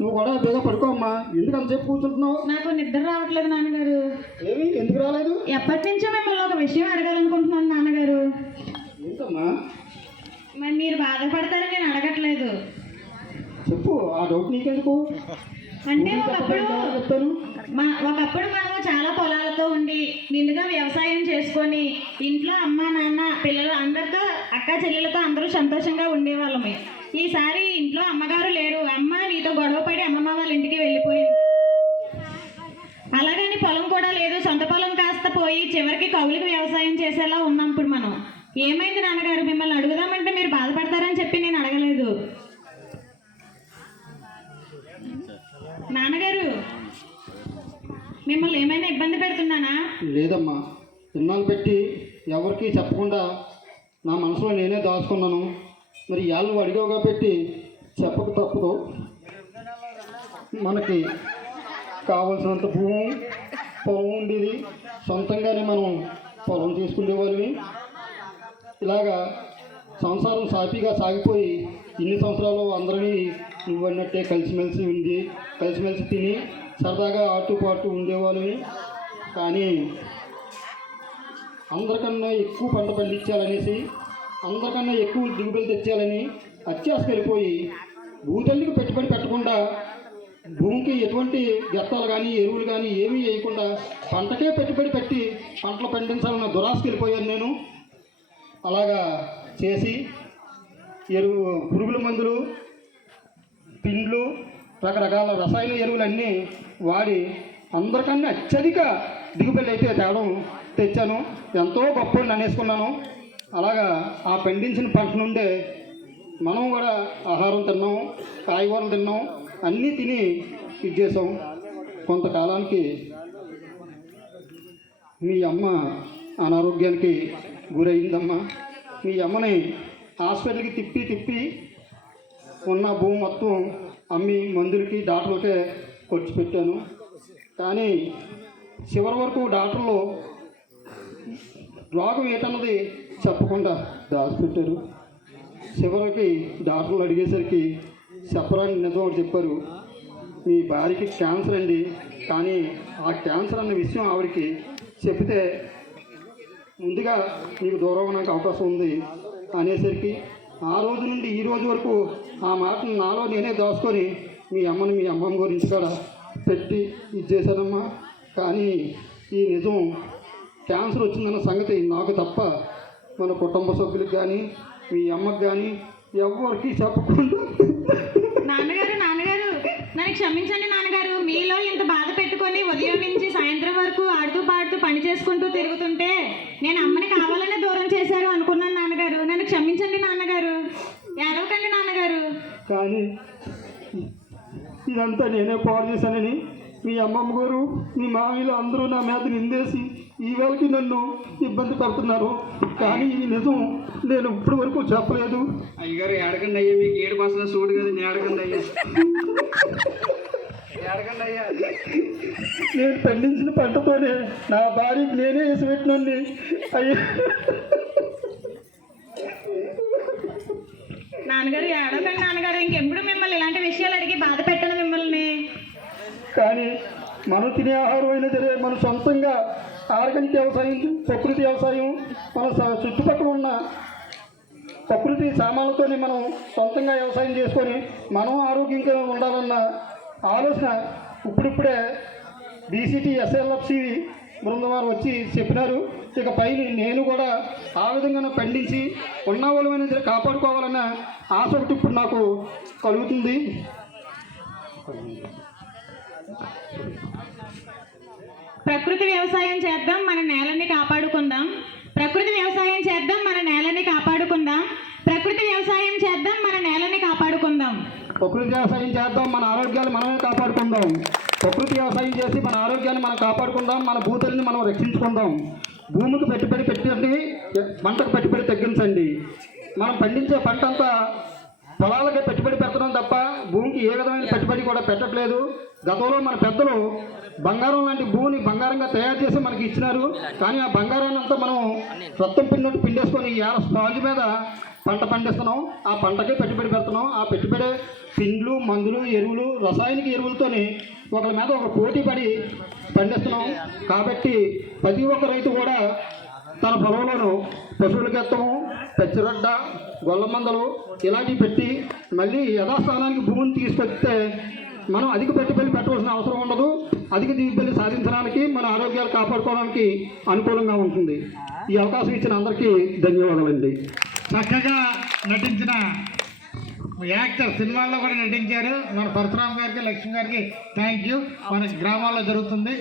నువ్వు కూడా బేగా పడుకో అమ్మా. ఎందుకు అంతసేపు కూర్చుంటున్నావు? నాకు నిద్ర రావట్లేదు నాన్నగారు. ఏమి, ఎందుకు రాలేదు? ఎప్పటి నుంచో మిమ్మల్ని ఒక విషయం అడగాలనుకుంటున్నాను నాన్నగారు. ఏంటమ్మా? మరి మీరు బాధపడతారని నేను అడగట్లేదు. చెప్పు, ఆ డౌట్ నీకెందుకు? అంటే ఒకప్పుడు మనము చాలా పొలాలతో ఉండి నిండుగా వ్యవసాయం చేసుకొని ఇంట్లో అమ్మ నాన్న పిల్లలు అందరితో అక్క చెల్లెలతో అందరూ సంతోషంగా ఉండేవాళ్ళమే. ఈసారి ఇంట్లో అమ్మగారు లేరు. అమ్మ నీతో గొడవపడి అమ్మమ్మ వాళ్ళ ఇంటికి వెళ్ళిపోయింది. అలాగని పొలం కూడా లేదు. సొంత పొలం కాస్త పోయి చివరికి కౌలుకి వ్యవసాయం చేసేలా ఉన్నాం ఇప్పుడు మనం. ఏమైంది నాన్నగారు? మిమ్మల్ని అడుగుదామంటే మీరు బాధపడతారని చెప్పి నేను అడగలేదు. నాన్నగారు, మిమ్మల్ని ఏమైనా ఇబ్బంది పెడుతున్నానా? లేదమ్మా, ఇన్నాళ్ళు పెట్టి ఎవరికి చెప్పకుండా నా మనసులో నేనే దాచుకున్నాను. మరి ఇవాళ నువ్వు అడిగావుగా పెట్టి చెప్పక తప్పదు. మనకి కావలసినంత భూమి పొలం ఉండేది. సొంతంగానే మనం పొలం చేసుకునేవాళ్ళవి. ఇలాగా సంసారం సాఫీగా సాగిపోయి ఇన్ని సంవత్సరాలు అందరినీ నువ్వు అన్నట్టే కలిసిమెలిసి ఉంది, కలిసిమెలిసి తిని సరదాగా ఆటుపాటు ఉండేవాళ్ళవి. కానీ అందరికన్నా ఎక్కువ పంట పండించాలనేసి, అందరికన్నా ఎక్కువ దిగుబడి తెచ్చాలని అత్యాశకు వెళ్ళిపోయి భూతల్లికి పెట్టుబడి పెట్టకుండా, భూమికి ఎటువంటి గెత్తాలు కానీ ఎరువులు కానీ ఏమీ వేయకుండా పంటకే పెట్టుబడి పెట్టి పంటలు పండించాలన్న దురాశకు వెళ్ళిపోయాను నేను. అలాగా చేసి పురుగుల మందులు, పిండ్లు, రకరకాల రసాయన ఎరువులన్నీ వాడి అందరికన్నా అత్యధిక దిగుబడి అయితే తెచ్చాను. ఎంతో గొప్ప అనేసుకున్నాను. అలాగా ఆ పండించిన పంట నుండే మనం కూడా ఆహారం తిన్నాం, కాయగూరలు తిన్నాం, అన్నీ తిని ఇది చేసాం. కొంతకాలానికి మీ అమ్మ అనారోగ్యానికి గురైందమ్మా. మీ అమ్మని హాస్పిటల్కి తిప్పి ఉన్న భూమి మొత్తం అమ్మి మందులకి డాక్టర్లకే ఖర్చు పెట్టాను. కానీ చివరి వరకు డాక్టర్లు రోగం ఏంటన్నది చెప్పకుండా దాచిపెట్టారు. చివరికి డాక్టర్లు అడిగేసరికి చెప్పరాని నిజం ఒకటి చెప్పారు. మీ భార్యకి క్యాన్సర్ అండి, కానీ ఆ క్యాన్సర్ అన్న విషయం ఆవిడకి చెప్తే ముందుగా మీకు దూరం అవడానికి అవకాశం ఉంది అనేసరికి ఆ రోజు నుండి ఈ రోజు వరకు ఆ మాటను నాలో నేనే దాచుకొని మీ అమ్మని మీ అమ్మమ్మ గురించి కూడా పెట్టి ఇది చేశానమ్మా. కానీ ఈ నిజం క్యాన్సర్ వచ్చిందన్న సంగతి నాకు తప్ప మన కుటుంబ సభ్యులకు కానీ మీ అమ్మకు కానీ ఎవరికి చెప్పకుండా. నాన్నగారు నన్ను క్షమించండి నాన్నగారు. మీలో ఇంత బాధ పెట్టుకొని ఉదయం నుంచి సాయంత్రం వరకు ఆడుతూ పాడుతూ పని చేసుకుంటూ తిరుగుతుంటే నేను అమ్మని కావాలనే దూరం చేశారు అనుకున్నాను నాన్నగారు. నన్ను క్షమించండి నాన్నగారు. ఏడవకండి నాన్నగారు. కానీ ఇదంతా నేనే పాడు చేశానని మీ అమ్మమ్మ గారు, మీ మామయ్యలు అందరూ నా మీద నిందేసి ఈ వేళకి నన్ను ఇబ్బంది పెడుతున్నారు. కానీ ఈ నిజం నేను ఇప్పటి వరకు చెప్పలేదు. అయ్యగారు ఏడకండి అయ్యా, మీకు 7 బస్సులో చూడు కదా, ఏడకండి అయ్యా, ఏడకండి అయ్యా. నేను పండించిన పంటతోనే నా భార్యకి నేనే వేసి పెట్టినండి అయ్యా. నాన్నగారు ఏడవకండి నాన్నగారు. ఇంకెప్పుడు మిమ్మల్ని ఇలాంటి విషయాలు అడిగి బాధ పెట్టను మిమ్మల్ని. కానీ మనం తినే ఆహారం అయినా సరే మన సొంతంగా ఆర్గానిక్ వ్యవసాయం, ప్రకృతి వ్యవసాయం, మన చుట్టుపక్కల ఉన్న ప్రకృతి సామాన్లతోనే మనం సొంతంగా వ్యవసాయం చేసుకొని మనం ఆరోగ్యంగా ఉండాలన్న ఆలోచన ఇప్పుడిప్పుడే బీసీటీ ఎస్ఎల్ఎఫ్సి బృందం వారు వచ్చి చెప్పినారు. ఇక పైన నేను కూడా ఆ విధంగా పండించి ఉన్న వాళ్ళమైనా సరే కాపాడుకోవాలన్న ఆశ ఒకటి ఇప్పుడు నాకు కలుగుతుంది. ప్రకృతి వ్యవసాయం చేద్దాం, మన నేలని కాపాడుకుందాం. ప్రకృతి వ్యవసాయం చేద్దాం, మన నేలని కాపాడుకుందాం. ప్రకృతి వ్యవసాయం చేద్దాం, మన నేలని కాపాడుకుందాం. ప్రకృతి వ్యవసాయం చేద్దాం, మన ఆరోగ్యాలు మనమే కాపాడుకుందాం. ప్రకృతి వ్యవసాయం చేసి మన ఆరోగ్యాన్ని మనం కాపాడుకుందాం, మన భూతుల్ని మనం రక్షించుకుందాం. భూమికి పెట్టుబడి పెట్టండి, పంటకు పెట్టుబడి తగ్గించండి. మనం పండించే పంట అంతా పొలాలకే పెట్టుబడి పెట్టడం తప్ప భూమికి ఏ విధమైన పెట్టుబడి కూడా పెట్టట్లేదు. గతంలో మన పెద్దలు బంగారం లాంటి భూమిని బంగారంగా తయారు చేసి మనకి ఇచ్చినారు. కానీ ఆ బంగారాన్ని అంతా మనం రక్తం పిండినట్టు పిండేసుకొని స్పాంజ్ మీద పంట పండిస్తున్నాం, ఆ పంటకే పెట్టుబడి పెడుతున్నాం. ఆ పెట్టుబడి పిండ్లు, మందులు, ఎరువులు, రసాయనిక ఎరువులతోని ఒకరి మీద ఒక పోటీ పడి పండిస్తున్నాం. కాబట్టి ప్రతి ఒక్క రైతు కూడా తన పొలంలోనూ పశువుల గెత్తము, పెచ్చరొడ్డ, గొల్ల మందలు ఇలాంటివి పెట్టి మళ్ళీ యథాస్థానానికి భూమిని తీసుకొస్తే మనం అధిక పెట్టుబడి పెట్టవలసిన అవసరం ఉండదు. అధిక దిగుబడి సాధించడానికి, మన ఆరోగ్యాలు కాపాడుకోవడానికి అనుకూలంగా ఉంటుంది. ఈ అవకాశం ఇచ్చిన అందరికీ ధన్యవాదాలండి. చక్కగా నటించిన యాక్టర్, సినిమాల్లో కూడా నటించారు. మన పరశురామ్ గారికి, లక్ష్మి గారికి థ్యాంక్ యూ. మన గ్రామాల్లో జరుగుతుంది.